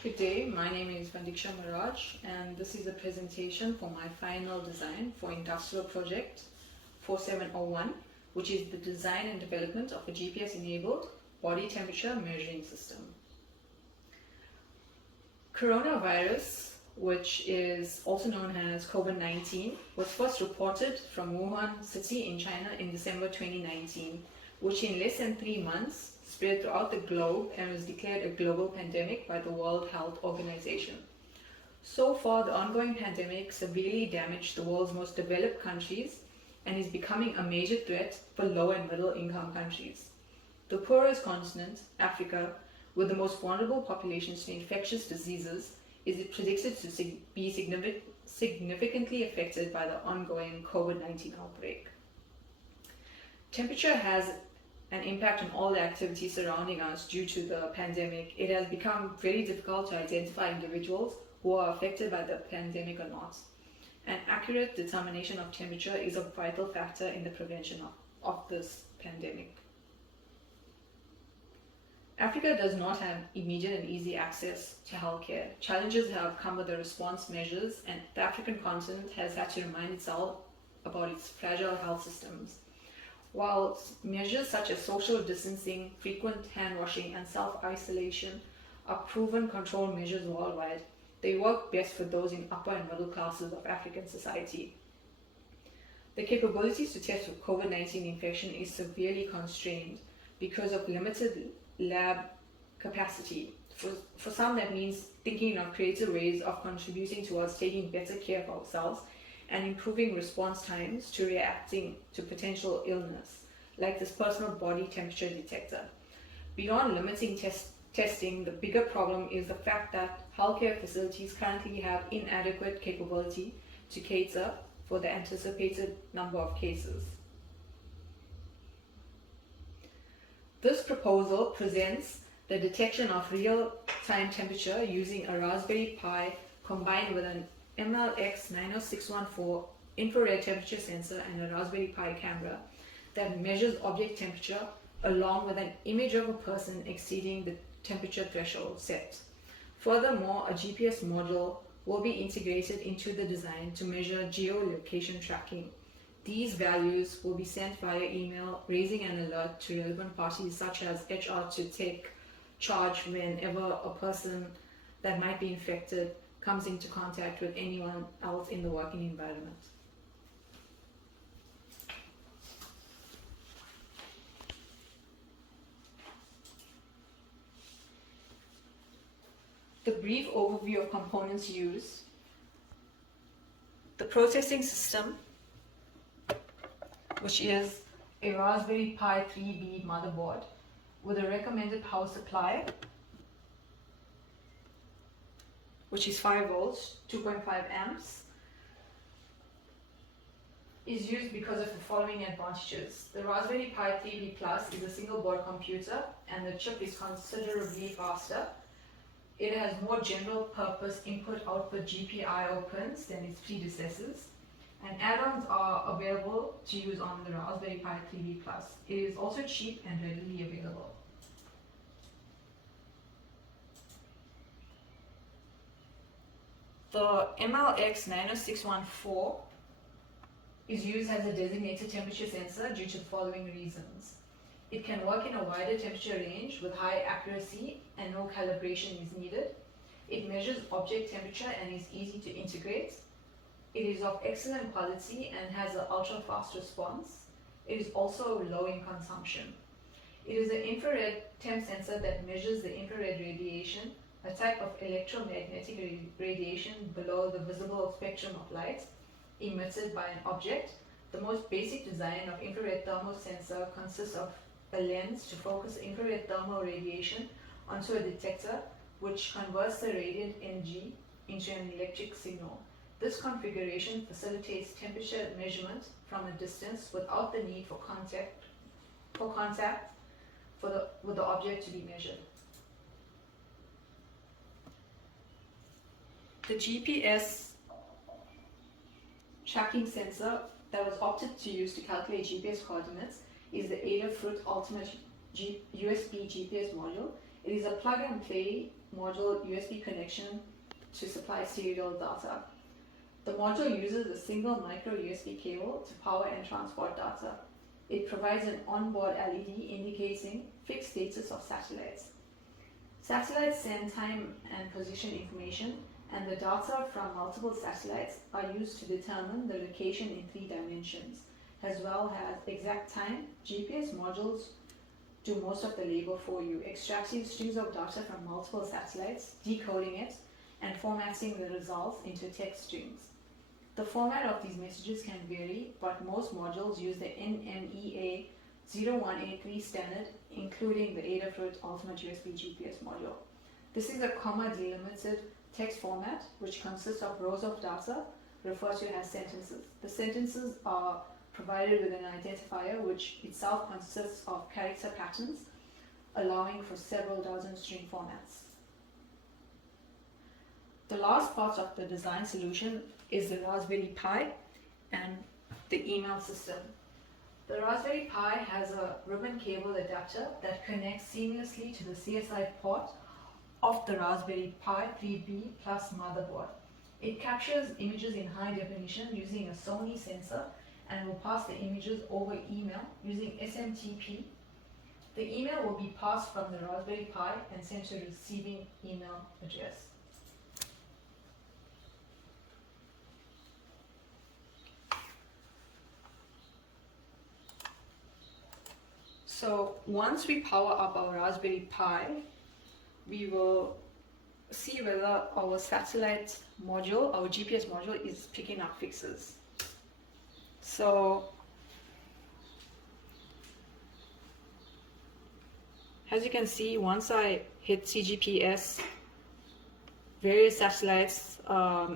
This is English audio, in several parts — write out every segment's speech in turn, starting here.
Good day, my name is Vandiksha Maraj and this is a presentation for my final design for Industrial Project 4701, which is the design and development of a GPS-enabled body temperature measuring system. Coronavirus, which is also known as COVID-19, was first reported from Wuhan city in China in December 2019, which in less than 3 months spread throughout the globe and was declared a global pandemic by the World Health Organization. So far, the ongoing pandemic severely damaged the world's most developed countries and is becoming a major threat for low and middle income countries. The poorest continent, Africa, with the most vulnerable populations to infectious diseases, is predicted to be significantly affected by the ongoing COVID-19 outbreak. Temperature has an impact on all the activities surrounding us due to the pandemic. It has become very difficult to identify individuals who are affected by the pandemic or not. An accurate determination of temperature is a vital factor in the prevention of this pandemic. Africa does not have immediate and easy access to healthcare. Challenges have come with the response measures, and the African continent has had to remind itself about its fragile health systems. While measures such as social distancing, frequent hand washing, and self-isolation are proven control measures worldwide, they work best for those in upper and middle classes of African society. The capabilities to test for COVID-19 infection is severely constrained because of limited lab capacity. For some, that means thinking of creative ways of contributing towards taking better care of ourselves and improving response times to reacting to potential illness, like this personal body temperature detector. Beyond limiting testing, the bigger problem is the fact that healthcare facilities currently have inadequate capability to cater for the anticipated number of cases. This proposal presents the detection of real-time temperature using a Raspberry Pi combined with an MLX90614 infrared temperature sensor and a Raspberry Pi camera that measures object temperature along with an image of a person exceeding the temperature threshold set. Furthermore, a GPS module will be integrated into the design to measure geolocation tracking. These values will be sent via email, raising an alert to relevant parties such as HR to take charge whenever a person that might be infected comes into contact with anyone else in the working environment. The brief overview of components used. The processing system, which is a Raspberry Pi 3B motherboard with a recommended power supply, which is 5 volts, 2.5 amps, is used because of the following advantages. The Raspberry Pi 3B Plus is a single board computer and the chip is considerably faster. It has more general purpose input-output GPIO pins than its predecessors, and add-ons are available to use on the Raspberry Pi 3B Plus. It is also cheap and readily available. The MLX90614 is used as a designated temperature sensor due to the following reasons. It can work in a wider temperature range with high accuracy and no calibration is needed. It measures object temperature and is easy to integrate. It is of excellent quality and has an ultra-fast response. It is also low in consumption. It is an infrared temp sensor that measures the infrared radiation, a type of electromagnetic radiation below the visible spectrum of light emitted by an object. The most basic design of infrared thermal sensor consists of a lens to focus infrared thermal radiation onto a detector, which converts the radiant energy into an electric signal. This configuration facilitates temperature measurement from a distance without the need for contact with the object to be measured. The GPS tracking sensor that was opted to use to calculate GPS coordinates is the Adafruit Ultimate USB GPS module. It is a plug-and-play module USB connection to supply serial data. The module uses a single micro USB cable to power and transport data. It provides an onboard LED indicating fixed status of satellites. Satellites send time and position information, and the data from multiple satellites are used to determine the location in 3 dimensions. As well as exact time, GPS modules do most of the labor for you, extracting strings of data from multiple satellites, decoding it, and formatting the results into text strings. The format of these messages can vary, but most modules use the NMEA 0183 standard, including the Adafruit Ultimate USB GPS module. This is a comma delimited text format which consists of rows of data referred to as sentences. The sentences are provided with an identifier which itself consists of character patterns, allowing for several dozen string formats. The last part of the design solution is the Raspberry Pi and the email system. The Raspberry Pi has a ribbon cable adapter that connects seamlessly to the CSI port of the Raspberry Pi 3B Plus motherboard. It captures images in high definition using a Sony sensor and will pass the images over email using SMTP. The email will be passed from the Raspberry Pi and sent to the receiving email address. So once we power up our Raspberry Pi, we will see whether our satellite module, our GPS module, is picking up fixes. So as you can see, once I hit CGPS, various satellites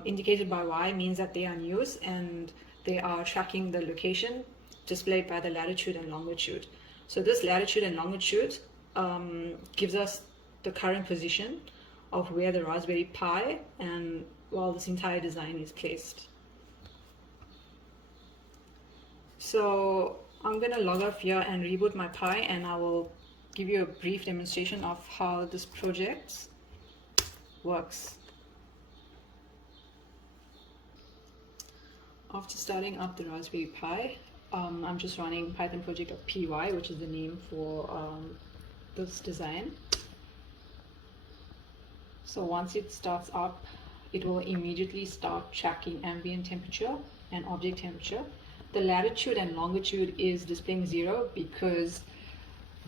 indicated by Y means that they are in use and they are tracking the location displayed by the latitude and longitude. So this latitude and longitude gives us the current position of where the Raspberry Pi and this entire design is placed. So I'm going to log off here and reboot my Pi, and I will give you a brief demonstration of how this project works. After starting up the Raspberry Pi, I'm just running Python project.py, which is the name for this design. So once it starts up, it will immediately start tracking ambient temperature and object temperature. The latitude and longitude is displaying 0 because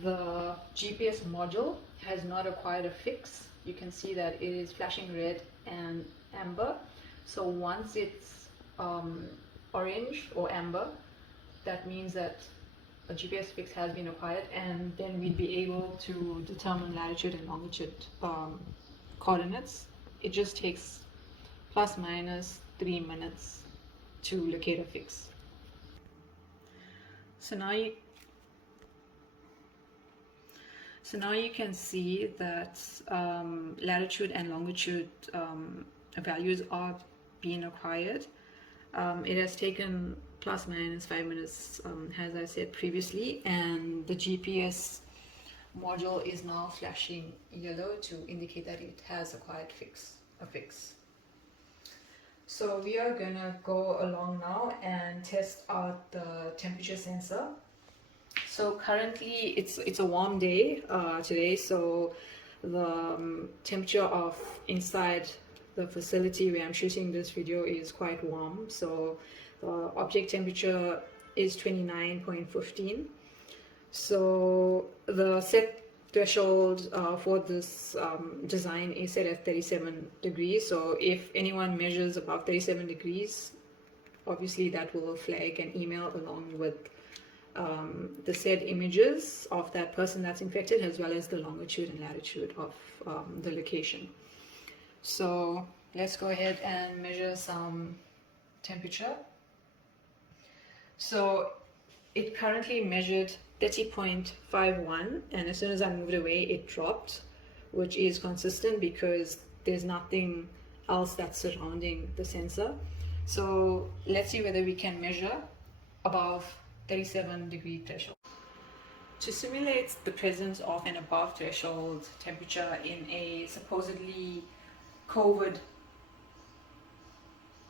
the GPS module has not acquired a fix. You can see that it is flashing red and amber. So once it's orange or amber, that means that a GPS fix has been acquired, and then we'd be able to determine latitude and longitude coordinates. It just takes plus minus 3 minutes to locate a fix. So now you can see that latitude and longitude values are being acquired. It has taken plus minus 5 minutes, as I said previously, and the GPS module is now flashing yellow to indicate that it has acquired a fix. So we are gonna go along now and test out the temperature sensor. So currently it's a warm day today, so the temperature of inside the facility where I'm shooting this video is quite warm. So the object temperature is 29.15. So the set threshold for this design is set at 37 degrees. So if anyone measures above 37 degrees, obviously that will flag an email along with the said images of that person that's infected, as well as the longitude and latitude of the location. So let's go ahead and measure some temperature. So it currently measured 30.51, and as soon as I moved away it dropped, which is consistent because there's nothing else that's surrounding the sensor. So let's see whether we can measure above 37 degree threshold. To simulate the presence of an above threshold temperature in a supposedly COVID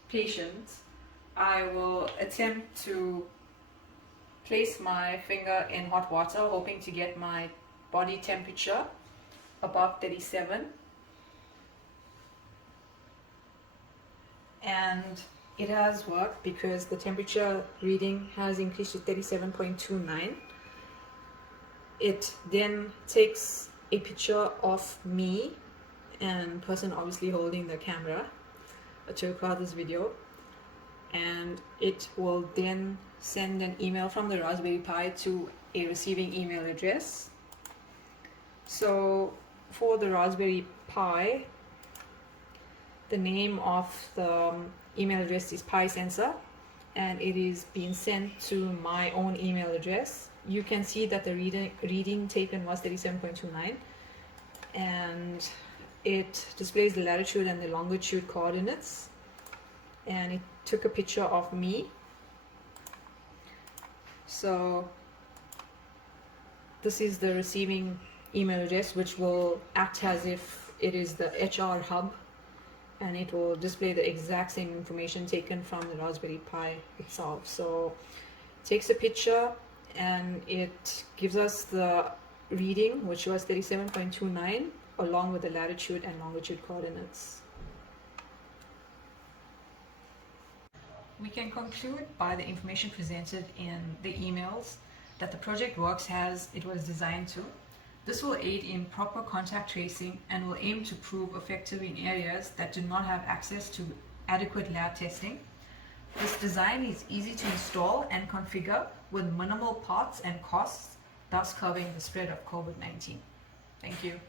patient, I will attempt to place my finger in hot water, hoping to get my body temperature above 37. And it has worked because the temperature reading has increased to 37.29. It then takes a picture of me and person obviously holding the camera to record this video, and it will then send an email from the Raspberry Pi to a receiving email address. So for the Raspberry Pi, the name of the email address is Pi Sensor, and it is being sent to my own email address. You can see that the reading taken was 37.29, and it displays the latitude and the longitude coordinates, and it took a picture of me. So this is the receiving email address, which will act as if it is the HR hub, and it will display the exact same information taken from the Raspberry Pi itself. So it takes a picture and it gives us the reading, which was 37.29, along with the latitude and longitude coordinates. We can conclude by the information presented in the emails that the project works as it was designed to. This will aid in proper contact tracing and will aim to prove effective in areas that do not have access to adequate lab testing. This design is easy to install and configure with minimal parts and costs, thus curbing the spread of COVID-19. Thank you.